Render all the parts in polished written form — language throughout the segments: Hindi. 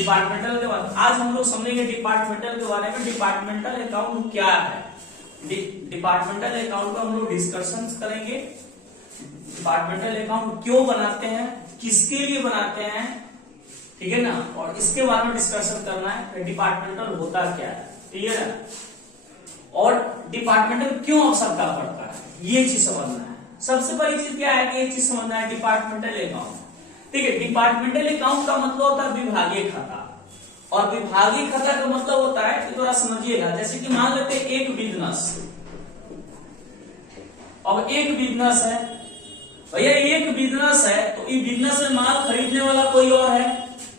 डिपार्टमेंटल के बारे में आज हम लोग समझेंगे डिपार्टमेंटल के बारे में। डिपार्टमेंटल अकाउंट क्या है, डिपार्टमेंटल अकाउंट को हम लोग डिस्कशन करेंगे। डिपार्टमेंटल अकाउंट क्यों बनाते हैं, किसके लिए बनाते हैं, ठीक है ना, और इसके बारे में डिस्कशन करना है। डिपार्टमेंटल होता क्या है, क्लियर है, और डिपार्टमेंटल क्यों आवश्यकता पड़ता है, ये चीज समझना है। सबसे बड़ी चीज क्या है कि ये चीज समझना है डिपार्टमेंटल अकाउंट। ठीक है, डिपार्टमेंटल अकाउंट का मतलब होता है विभागीय खाता, और विभागीय खाता का मतलब होता है कि थोड़ा समझिएगा। जैसे कि मान लेते हैं एक बिजनेस, अब एक बिजनेस है भैया, एक बिजनेस है तो इस बिजनेस में माल खरीदने वाला कोई और है,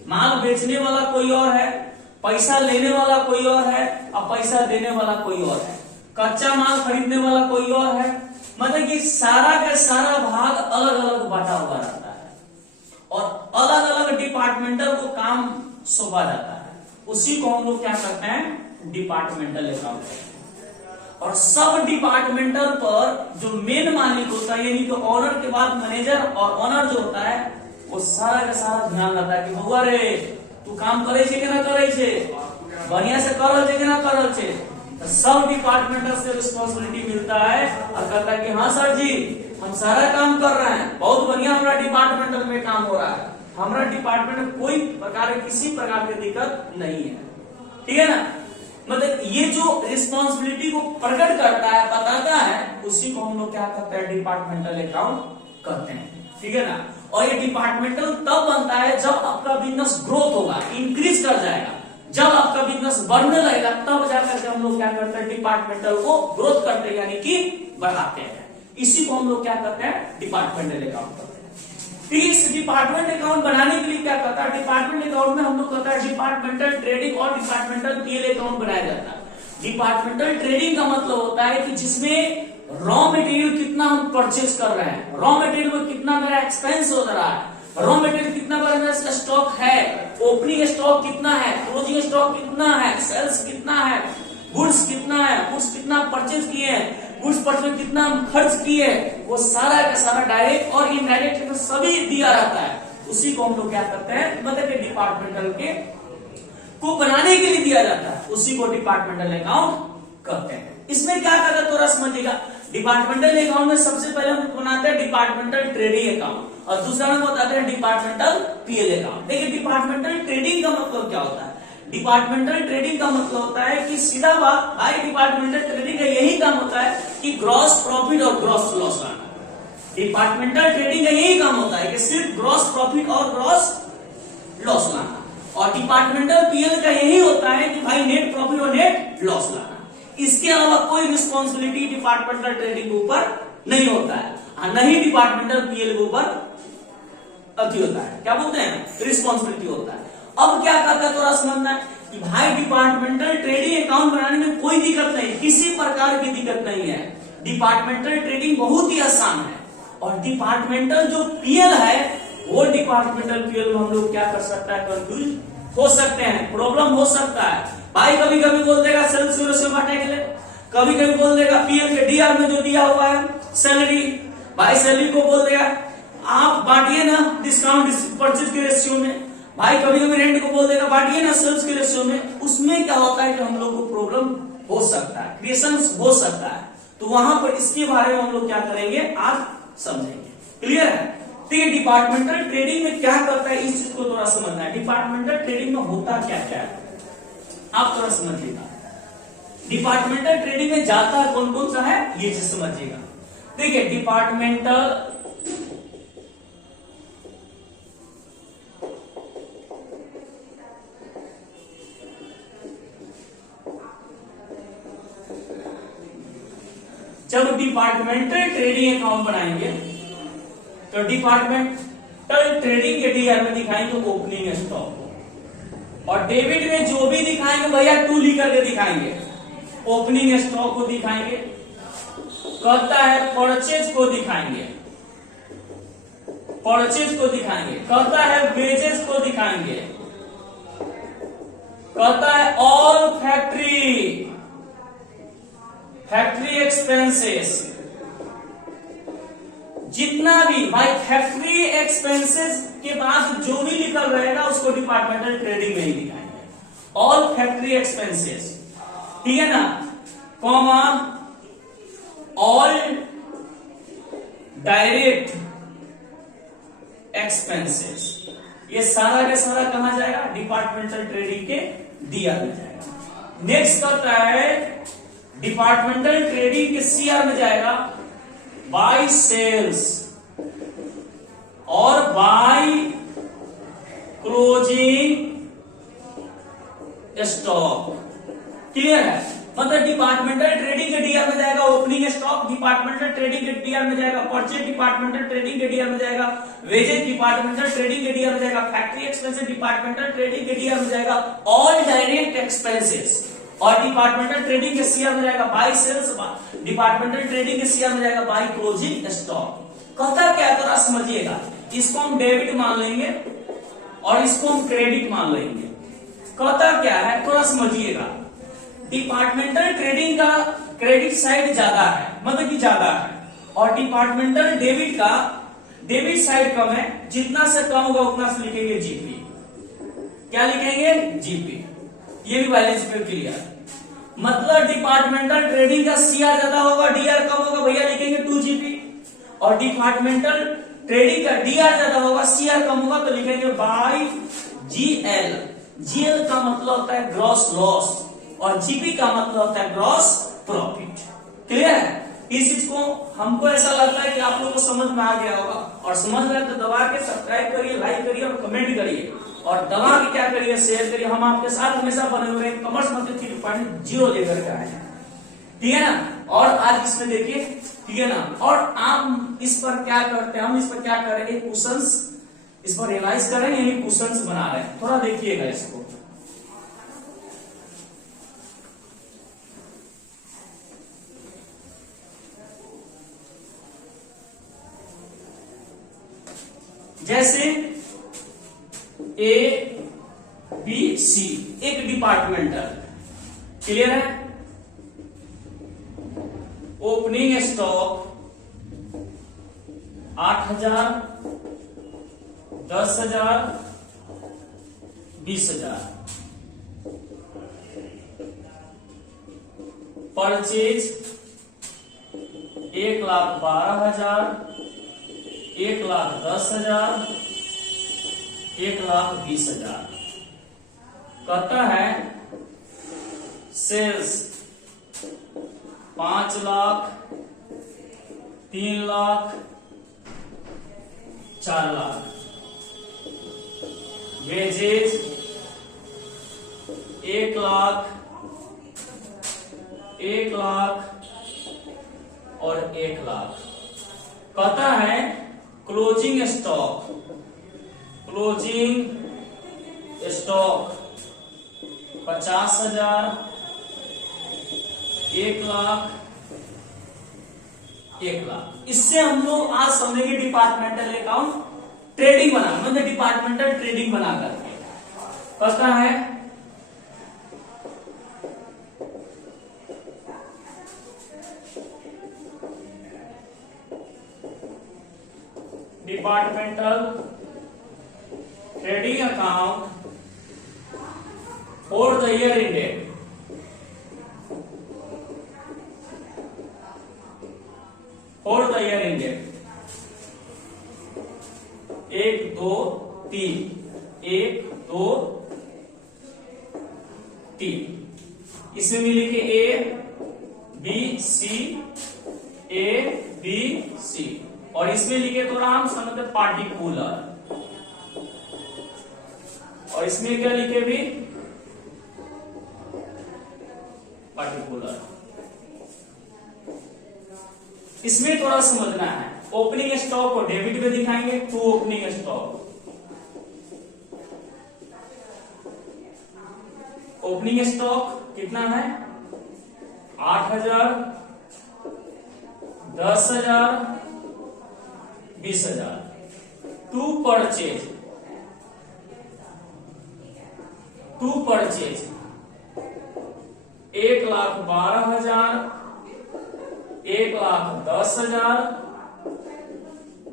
माल बेचने वाला कोई और है, पैसा लेने वाला कोई और है, और पैसा देने वाला कोई और है, कच्चा माल खरीदने वाला कोई और है। मतलब कि सारा का सारा भाग अलग अलग बांटा हुआ रहता है और अलग अलग डिपार्टमेंटल को काम सौंपा जाता है। उसी को हम लोग क्या करते हैं, डिपार्टमेंटल अकाउंट। और सब डिपार्टमेंटल पर जो मेन मालिक होता है, यानी कि ऑनर के बाद मैनेजर और ऑनर जो होता है, वो सारा का सारा ध्यान रखता है कि बउआ रे तू काम करे छे कि ना करे छे, बढ़िया से करल छे कि ना करल छे। तो सब डिपार्टमेंटल से रिस्पॉन्सिबिलिटी मिलता है और कहता है कि हाँ सर जी हम सारा काम कर रहे हैं, बहुत बढ़िया हमारा डिपार्टमेंटल में काम हो रहा है, हमारा डिपार्टमेंट में कोई प्रकार किसी प्रकार की दिक्कत नहीं है, ठीक है ना। मतलब ये जो रिस्पॉन्सिबिलिटी को प्रकट करता है, बताता है, उसी को हम लोग क्या करते हैं, डिपार्टमेंटल अकाउंट करते हैं, ठीक है ना। और ये डिपार्टमेंटल तब बनता है जब आपका बिजनेस ग्रोथ होगा, इंक्रीज कर जाएगा, जब आपका बिजनेस बढ़ने लगेगा, तब जाकर के हम लोग क्या करते हैं, डिपार्टमेंटल को ग्रोथ करते हैं, यानी कि बढ़ाते हैं। इसी को हम लोग क्या करते हैं, डिपार्टमेंटल अकाउंट करते हैं। फिर इस डिपार्टमेंट अकाउंट बनाने के लिए क्या करता है, डिपार्टमेंट अकाउंट में हम लोग करता है डिपार्टमेंटल ट्रेडिंग और डिपार्टमेंटल पीएल अकाउंट बनाया जाता है। डिपार्टमेंटल ट्रेडिंग का मतलब होता है कि जिसमें रॉ मटेरियल कितना हम परचेज कर रहे हैं, रॉ मटेरियल में कितना मेरा एक्सपेंस हो रहा है, रॉ मटेरियल कितना मेरा स्टॉक है, ओपनिंग स्टॉक कितना है, क्लोजिंग स्टॉक कितना है, सेल्स कितना है, गुड्स कितना है, गुड्स कितना परचेज किए हैं, गुड्स परचेज कितना खर्च किए, वो सारा का सारा डायरेक्ट और इनडायरेक्ट सभी दिया रहता है। उसी को हम लोग क्या करते हैं, मतलब डिपार्टमेंटल के को बनाने के लिए दिया जाता है, उसी को डिपार्टमेंटल अकाउंट करते हैं। इसमें क्या करता है थोड़ा समझिएगा। डिपार्टमेंटल अकाउंट में सबसे पहले हम बनाते हैं डिपार्टमेंटल ट्रेडिंग अकाउंट और दूसरा में बताते हैं डिपार्टमेंटल पीएल अकाउंट। देखिए डिपार्टमेंटल ट्रेडिंग का मतलब क्या होता है, डिपार्टमेंटल ट्रेडिंग का मतलब होता है कि सीधा बात भाई, डिपार्टमेंटल ट्रेडिंग का यही काम होता है कि ग्रॉस प्रॉफिट और ग्रॉस लॉस लाना। डिपार्टमेंटल ट्रेडिंग का यही काम होता है कि सिर्फ ग्रॉस प्रॉफिट और ग्रॉस लॉस लाना, और डिपार्टमेंटल पीएल का यही होता है कि भाई नेट प्रॉफिट और नेट लॉस लाना। इसके अलावा कोई रिस्पॉन्सिबिलिटी डिपार्टमेंटल ट्रेडिंग के ऊपर नहीं होता है, नहीं डिपार्टमेंटल पीएल के ऊपर अति होता है, क्या बोलते हैं, रिस्पॉन्सिबिलिटी होता है। अब क्या करता है थोड़ा समझना है कि भाई डिपार्टमेंटल ट्रेडिंग अकाउंट बनाने में कोई दिक्कत नहीं, किसी प्रकार की दिक्कत नहीं है। डिपार्टमेंटल ट्रेडिंग बहुत ही आसान है, और डिपार्टमेंटल जो पीएल है वो डिपार्टमेंटल पीएल में हम लोग क्या कर सकता है, कंफ्यूज हो सकते हैं, प्रॉब्लम हो सकता है। भाई कभी कभी बोल देगा सेल्स में बांटने के लिए, कभी कभी बोल देगा पीएल के डीआर में जो दिया हुआ है सैलरी, भाई सैलरी को बोल देगा आप बांटिए ना डिस्काउंट परचेज के रेशियो में, भाई कभी कभी रेंट को बोल देगा बांटिए ना सेल्स के रेशियो में। उसमें क्या होता है कि हम लोग को प्रॉब्लम हो सकता है, क्रिएशन हो सकता है, तो वहां पर इसके बारे में हम लोग क्या करेंगे, आज समझेंगे, क्लियर है। ठीक है, डिपार्टमेंटल ट्रेडिंग में क्या करता है, इस चीज को थोड़ा समझना है। डिपार्टमेंटल ट्रेडिंग में होता क्या क्या है आप थोड़ा समझिएगा। डिपार्टमेंटल ट्रेडिंग में जाता कौन कौन सा है, ये चीज समझिएगा। देखिए डिपार्टमेंटल जब डिपार्टमेंटल ट्रेडिंग अकाउंट बनाएंगे तो डिपार्टमेंटल ट्रेडिंग के डीआर में दिखाएंगे ओपनिंग स्टॉक को, और डेबिट में जो भी दिखाएंगे भैया टू लिख करके दिखाएंगे, ओपनिंग स्टॉक को दिखाएंगे, कहता है परचेज को दिखाएंगे, परचेज को दिखाएंगे, कहता है वेजेस को दिखाएंगे, कहता है ऑल फैक्ट्री एक्सपेंसेस, जितना भी भाई फैक्ट्री एक्सपेंसेस के बाद जो भी निकल रहेगा उसको डिपार्टमेंटल ट्रेडिंग में ही दिखाएंगे। ऑल फैक्ट्री एक्सपेंसेस, ठीक है ना, कॉमा ऑल डायरेक्ट एक्सपेंसेस, ये सारा का सारा कहां जाएगा, डिपार्टमेंटल ट्रेडिंग के डीआर में जाएगा। नेक्स्ट करता है डिपार्टमेंटल ट्रेडिंग के सीआर में जाएगा बाय सेल्स और बाय क्लोजिंग स्टॉक। क्लियर है, मतलब डिपार्टमेंटल ट्रेडिंग के डीआर में जाएगा ओपनिंग स्टॉक, डिपार्टमेंटल ट्रेडिंग के डीआर में जाएगा परचेज, डिपार्टमेंटल ट्रेडिंग के डीआर में जाएगा वेजेज, डिपार्टमेंटल ट्रेडिंग के डीआर में जाएगा फैक्ट्री एक्सपेंसेस, डिपार्टमेंटल ट्रेडिंग के डीआर में जाएगा ऑल डायरेक्ट एक्सपेंसेस, और डिपार्टमेंटल ट्रेडिंग के सीआर में जाएगा बाय सेल्स, डिपार्टमेंटल ट्रेडिंग के सीआर में जाएगा बाय क्लोजिंग स्टॉक। कहता क्या थोड़ा समझिएगा, इसको हम डेबिट मान लेंगे और इसको हम क्रेडिट मान लेंगे। कहता क्या है थोड़ा समझिएगा, डिपार्टमेंटल ट्रेडिंग का क्रेडिट साइड ज्यादा है, मतलब कि ज्यादा है, और डिपार्टमेंटल डेबिट का डेबिट साइड कम है, जितना से कम होगा उतना से लिखेंगे जीपी। क्या लिखेंगे, जीपी। ये भी बैलेंस पे क्लियर, मतलब डिपार्टमेंटल ट्रेडिंग का सीआर ज्यादा होगा, डीआर कम होगा, भैया लिखेंगे 2 जीपी, और डिपार्टमेंटल ट्रेडिंग का डीआर ज्यादा होगा, सीआर कम होगा, तो लिखेंगे बाय जीएल। जीएल का मतलब होता है ग्रॉस लॉस और जीपी का मतलब होता है ग्रॉस प्रॉफिट। क्लियर है, इस चीज को हमको ऐसा लगता है कि आप लोगों को समझ में आ गया होगा, और समझ में तो दबा के सब्सक्राइब करिए, लाइक करिए और कमेंट करिए, और दबा के क्या करिए, शेयर करिए। हम आपके साथ हमेशा बने हुए हैं, कॉमर्स मतलब 3.0 लेकर के आए हैं, ठीक है ना। और आज इसमें देखिए, ठीक है ना, और आप इस पर क्या करते हैं, हम इस पर क्या करेंगे, क्वेश्चंस इस पर रियलाइज करेंगे, यानी क्वेश्चंस बना रहे हैं, थोड़ा देखिएगा इसको। जैसे ए बी सी एक डिपार्टमेंटल, क्लियर है, ओपनिंग स्टॉक 8,000, 10,000, 20,000, परचेज 1,12,000, 1,10,000, 1,20,000। कहता है सेल्स 5 लाख, 3 लाख, 4 लाख, वेजेज 1 लाख, 1 लाख और 1 लाख। कहता है closing stock, closing stock 50,000, 1 lakh, 1 lakh. इससे हम लोग आज समझेंगे डिपार्टमेंटल अकाउंट ट्रेडिंग बना, मतलब डिपार्टमेंटल ट्रेडिंग बना करके। कहता है departmental trading account for the year ended, for the year ended 1, 2, 3, 1, 2, 3। इसमें भी लिखे A B C, A B C, और इसमें लिखे तो आराम समझते पार्टिकुलर, और इसमें क्या लिखे भी, पार्टिकुलर। इसमें थोड़ा समझना है, ओपनिंग स्टॉक को डेबिट में दिखाएंगे, to opening stock, opening stock कितना है 8,000, 10,000, 20,000। To purchase, to purchase 1,12,000, 1,10,000,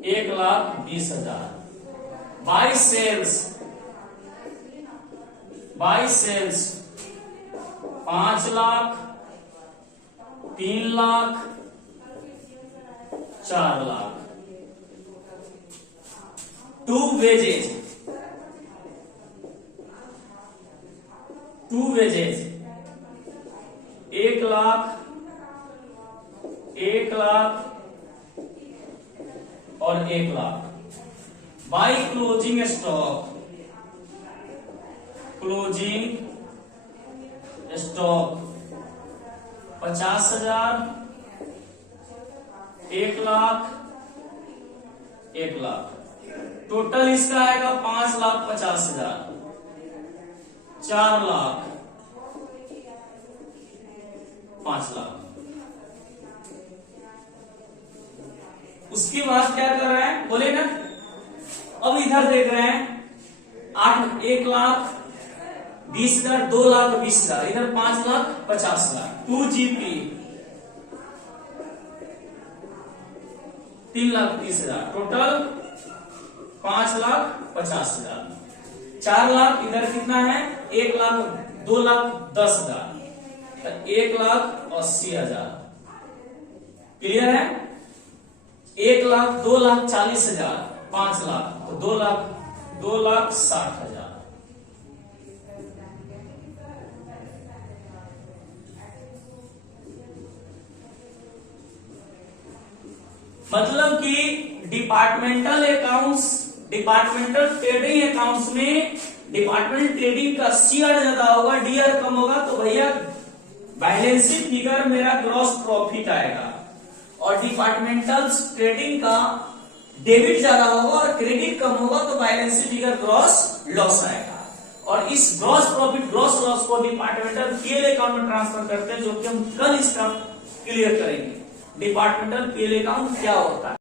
1,20,000। By sales 5 lakh, 3 lakh, 4 lakh. To wages 1 lakh, 1 lakh और 1 lakh. By closing stock 50,000, 1 lakh, 1 lakh. Total इसका आएगा 5,50,000, 4 लाख, 5 लाख। उसके बाद क्या कर रहे हैं बोले ना, अब इधर देख रहे हैं 1,20,000, 2,20,000, इधर 5,50,000। 2GP 3,30,000, total 5,50,000। 4 लाख इधर कितना है 1 लाख, 2,10,000, 1,80,000। क्लियर है? 1 लाख, 2,40,000, 5 लाख तो 2,60,000। मतलब कि डिपार्टमेंटल ट्रेडिंग अकाउंट्स में डिपार्टमेंटल ट्रेडिंग का सीआर ज्यादा होगा, डीआर कम होगा, तो भैया बैलेंस शीट फिगर मेरा ग्रॉस प्रॉफिट आएगा। और डिपार्टमेंटल ट्रेडिंग का डेबिट ज्यादा होगा और क्रेडिट कम होगा, तो balance sheet figure gross loss आएगा। और इस ग्रॉस प्रॉफिट ग्रॉस लॉस को डिपार्टमेंटल पीएल अकाउंट में ट्रांसफर करते हैं, जो कि हम कल इसका क्लियर करेंगे। डिपार्टमेंटल पीएल अकाउंट क्या होता है।